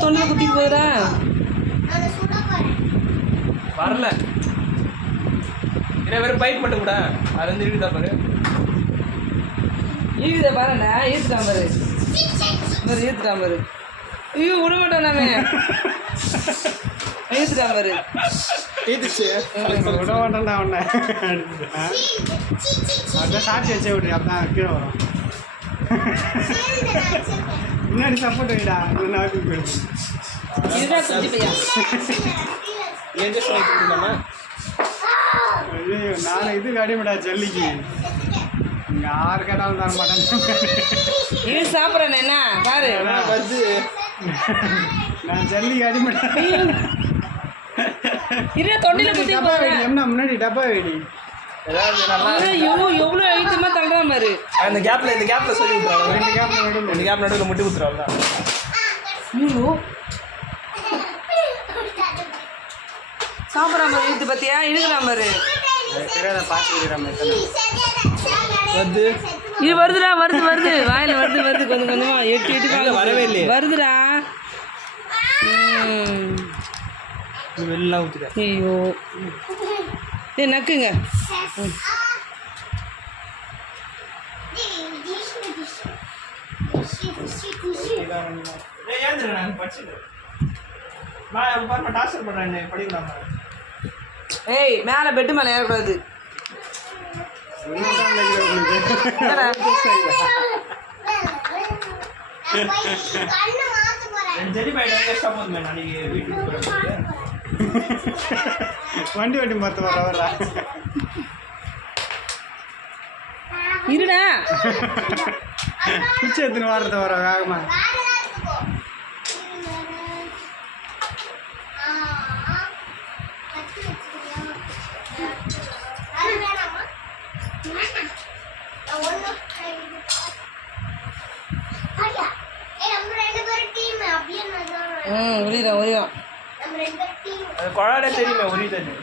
தொண்டை குத்திட்டு போகுதா வரல என்ன வெறும் பைப் மட்டும் கூட அது வந்து இருக்குதா பாரு இருக்குதா பாருண்ணா ஏற்றுட்டான் பாரு பாரு ஏற்றுட்டான் பாரு ஐயோ விட மாட்டான் நானே ஏற்றுட்டான் பாரு ஏத்துச்சு விட மாட்டேன்டா அவனை அதான் சாட்சி வச்சே விட்ரு அப்பதான் கீழே வரும் முன்னாடி சப்போர்ட் வைடா நாட்டுக்கு போயிடும் இதுதான் குஞ்சு பையா இன்ஜெக்ஷன் எடுத்துக்கலாமா ஐயோ நான் இதுக்கு அடிமடா ஜல்லிக்கு இங்கே யாரு கேட்டாலும் தர மாட்டேன் இது சாப்பிட்றேன் என்ன பாரு வருது நான் ஜல்லிக்கு அடிமடா இரு தொண்டில குத்தி டப்பா போறேன் வெடி என்ன முன்னாடி டப்பா வெடி ஏதாவது நல்லா ஐயோ எவ்வளோ ஐட்டமா தள்ளுறான் பாரு இந்த கேப்ல சொல்லி விட்டுறாங்க ரெண்டு கேப்ல நடுவில் இந்த கேப் நடுவில் முட்டி ஊத்துறாங்க ஐயோ சாப்பிட்றான் பாரு இது பத்தியா இழுக்கிறான் பாரு தெரியாத பார்த்துக்கிறேன் வருது இது வருதுடா வருது வாயில வருது கொஞ்சம் கொஞ்சமா எட்டு இல்ல, வரவே இல்லையே. வருதுடா வெளிலாம் ஊத்துக்க ஐயோ நக்குங்க ஏந்திர நான் படிச்சுக்கிறேன் நான் பாருமா டார்ச்சர் பண்ணுறேன் படிக்கலாமா ஏய் மேலே பெட்டு மேலே ஏறக்கூடாது என்னடா? ஜெடி பையன் வேஸ்ட்டாக போதுமே நாளைக்கு வீட்டுக்கு போகிறேன் வண்டி மொத்தம் வரா இருடா பிச்சை எடுத்துன்னு வாரத்தை வர வேகமா உரியும் அது குழாடே தெரியுமே உரி தண்ணி